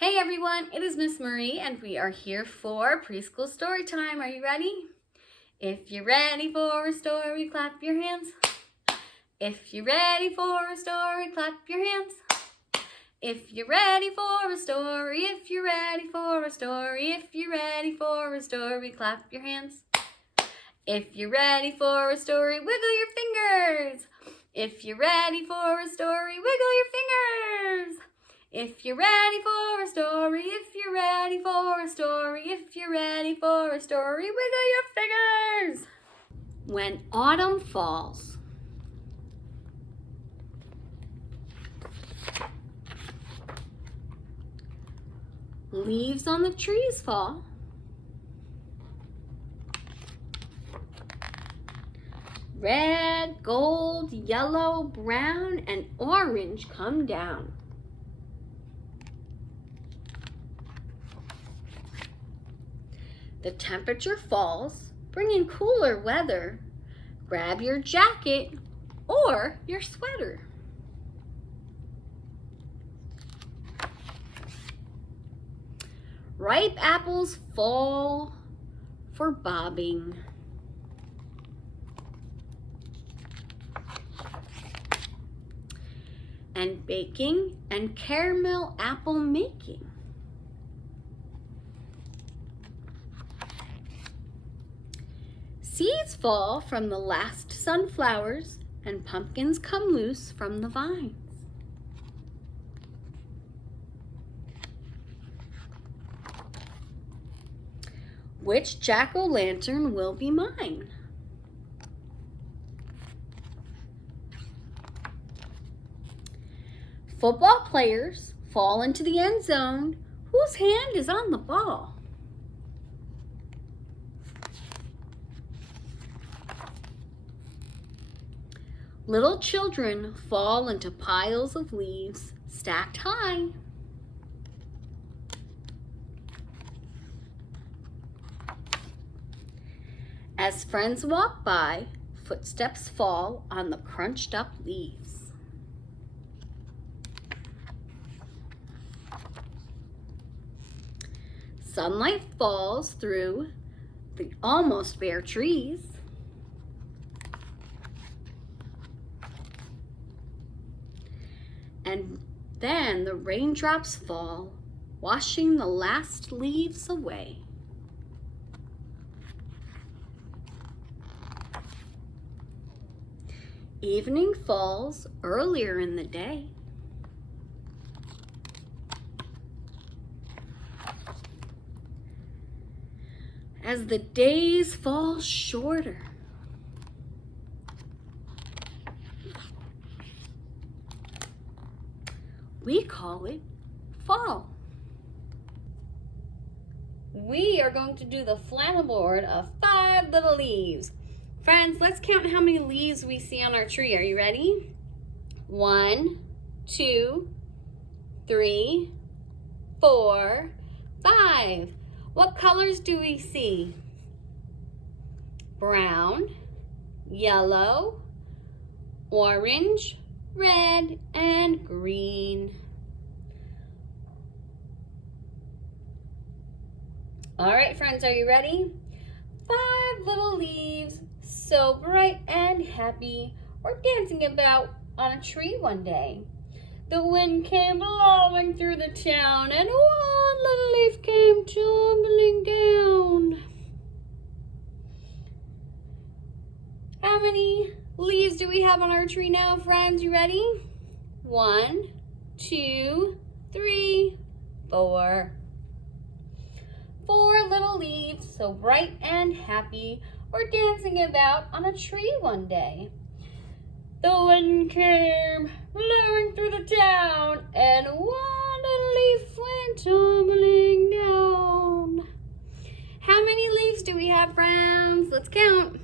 Hey everyone, it is Miss Marie and we are here for Preschool Storytime. Are you ready? If you're ready for a story, clap your hands. If you're ready for a story, clap your hands. If you're ready for a story, if you're ready for a story, if you're ready for a story, clap your hands. If you're ready for a story, wiggle your fingers. If you're ready for a story, wiggle your fingers. If you're ready for a story, if you're ready for a story, if you're ready for a story, wiggle your fingers. When autumn falls. Leaves on the trees fall. Red, gold, yellow, brown, and orange come down. The temperature falls, bringing cooler weather. Grab your jacket or your sweater. Ripe apples fall for bobbing. And baking and caramel apple making. Seeds fall from the last sunflowers and pumpkins come loose from the vines. Which jack-o'-lantern will be mine? Football players fall into the end zone. Whose hand is on the ball? Little children fall into piles of leaves stacked high. As friends walk by, footsteps fall on the crunched up leaves. Sunlight falls through the almost bare trees. And then the raindrops fall, washing the last leaves away. Evening falls earlier in the day. As the days fall shorter. We call it fall. We are going to do the flannel board of 5 little leaves. Friends, let's count how many leaves we see on our tree. Are you ready? 1, 2, 3, 4, 5. What colors do we see? Brown, yellow, orange, red, and green. All right, friends, are you ready? 5 little leaves, so bright and happy, were dancing about on a tree one day. The wind came blowing through the town, and one little leaf came tumbling down. How many leaves do we have on our tree now, friends? You ready? 1, 2, 3, 4. 4 little leaves, so bright and happy, were dancing about on a tree one day. The wind came blowing through the town, and one little leaf went tumbling down. How many leaves do we have, friends? Let's count.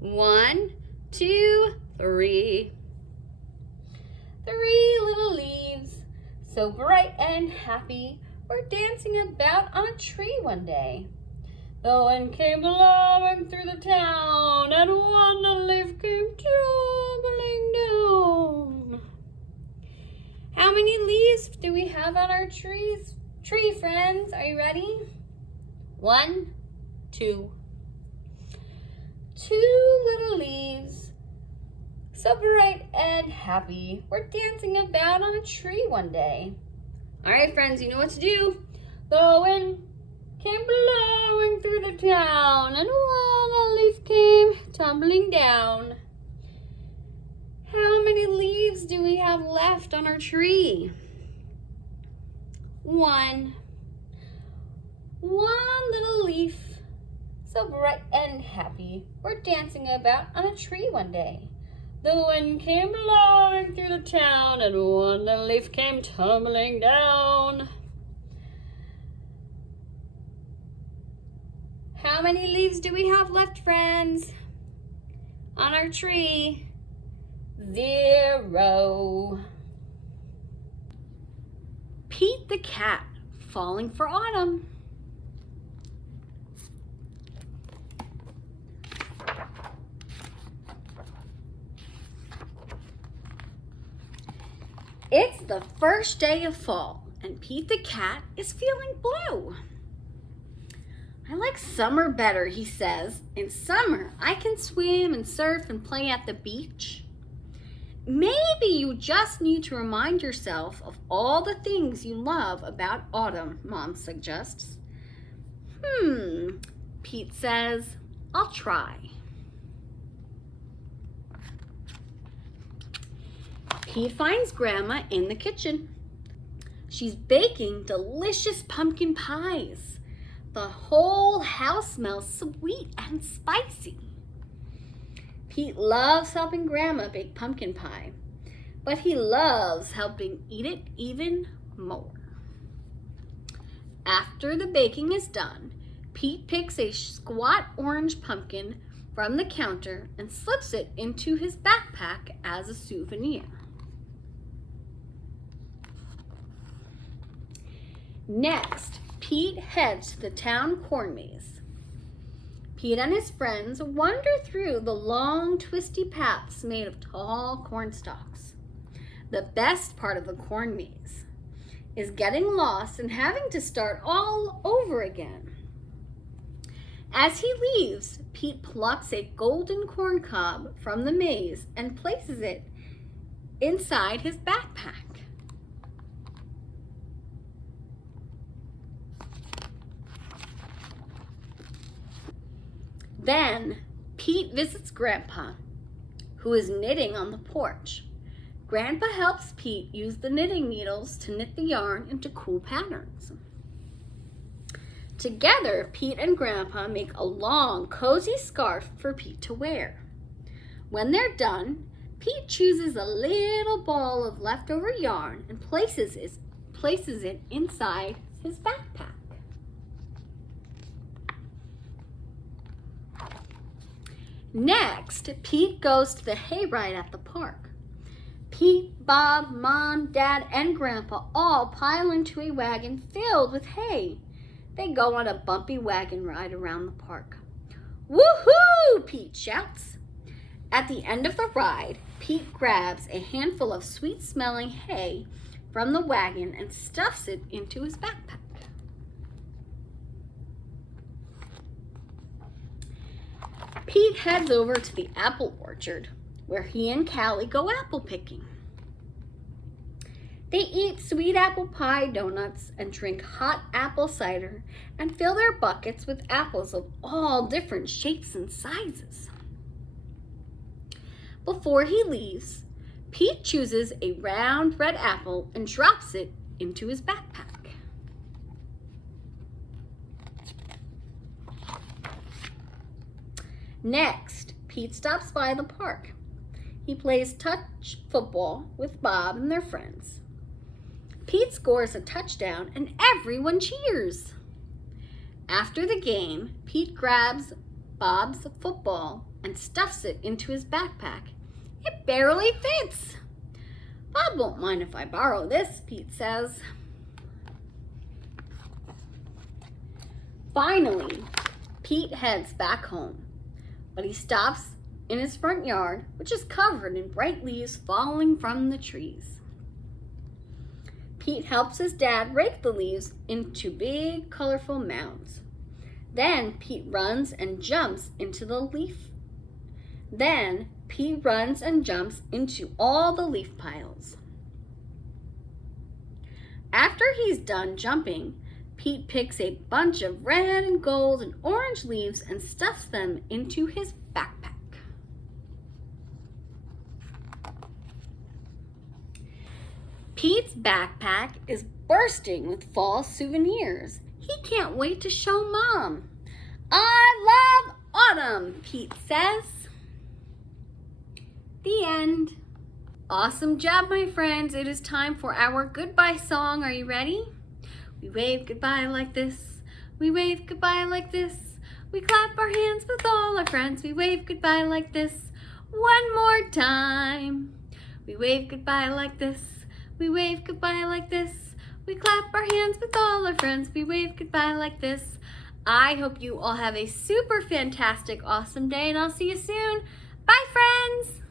1, 2, 3. 3 little leaves, so bright and happy, were dancing about on a tree one day. The wind came blowing through the town, and one little leaf came tumbling down. How many leaves do we have on our trees, tree, friends. Are you ready? 1, 2. 2 little leaves, so bright and happy, were dancing about on a tree one day. All right, friends, you know what to do. The wind came blowing through the town, and one leaf came tumbling down. How many leaves do we have left on our tree? 1. One little leaf, so bright and happy, were dancing about on a tree one day. The wind came blowing through the town, and one little leaf came tumbling down. How many leaves do we have left, friends, on our tree? 0. Pete the cat falling for autumn. It's the first day of fall, and Pete the cat is feeling blue. I like summer better, he says. In summer, I can swim and surf and play at the beach. Maybe you just need to remind yourself of all the things you love about autumn, Mom suggests. Pete says, I'll try. Pete finds Grandma in the kitchen. She's baking delicious pumpkin pies. The whole house smells sweet and spicy. Pete loves helping Grandma bake pumpkin pie, but he loves helping eat it even more. After the baking is done, Pete picks a squat orange pumpkin from the counter and slips it into his backpack as a souvenir. Next, Pete heads to the town corn maze. Pete and his friends wander through the long, twisty paths made of tall corn stalks. The best part of the corn maze is getting lost and having to start all over again. As he leaves, Pete plucks a golden corn cob from the maze and places it inside his backpack. Then, Pete visits Grandpa, who is knitting on the porch. Grandpa helps Pete use the knitting needles to knit the yarn into cool patterns. Together, Pete and Grandpa make a long, cozy scarf for Pete to wear. When they're done, Pete chooses a little ball of leftover yarn and places it inside his backpack. Next, Pete goes to the hayride at the park. Pete, Bob, Mom, Dad, and Grandpa all pile into a wagon filled with hay. They go on a bumpy wagon ride around the park. Woohoo! Pete shouts. At the end of the ride, Pete grabs a handful of sweet-smelling hay from the wagon and stuffs it into his backpack. Pete heads over to the apple orchard, where he and Callie go apple picking. They eat sweet apple pie donuts and drink hot apple cider and fill their buckets with apples of all different shapes and sizes. Before he leaves, Pete chooses a round red apple and drops it into his backpack. Next, Pete stops by the park. He plays touch football with Bob and their friends. Pete scores a touchdown and everyone cheers. After the game, Pete grabs Bob's football and stuffs it into his backpack. It barely fits. Bob won't mind if I borrow this, Pete says. Finally, Pete heads back home, but he stops in his front yard, which is covered in bright leaves falling from the trees. Pete helps his dad rake the leaves into big, colorful mounds. Then Pete runs and jumps into the leaf. Then Pete runs and jumps into all the leaf piles. After he's done jumping, Pete picks a bunch of red and gold and orange leaves and stuffs them into his backpack. Pete's backpack is bursting with fall souvenirs. He can't wait to show Mom. "I love autumn," Pete says. The end. Awesome job, my friends. It is time for our goodbye song. Are you ready? We wave goodbye like this. We wave goodbye like this. We clap our hands with all our friends. We wave goodbye like this. One more time. We wave goodbye like this. We wave goodbye like this. We clap our hands with all our friends. We wave goodbye like this. I hope you all have a super fantastic, awesome day, and I'll see you soon. Bye, friends.